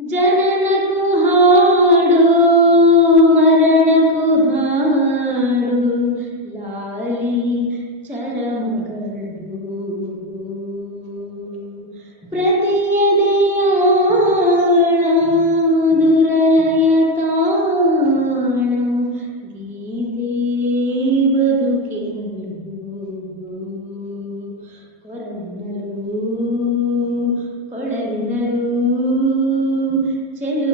ಜನನಕ್ಕೂ ಹಾಡು ಮರಣಕ್ಕೂ ಹಾಡು ಲಾಲಿ ಚರಮಗಳು ಪ್ರತಿಯದೆಯ ಮಧುರಲಯ ತಾಣ ಗೀತೆ ಬದುಕೆಂದು ಕೊರನಲು ಕೊಳಲಿನಲು ಚೆಲುವ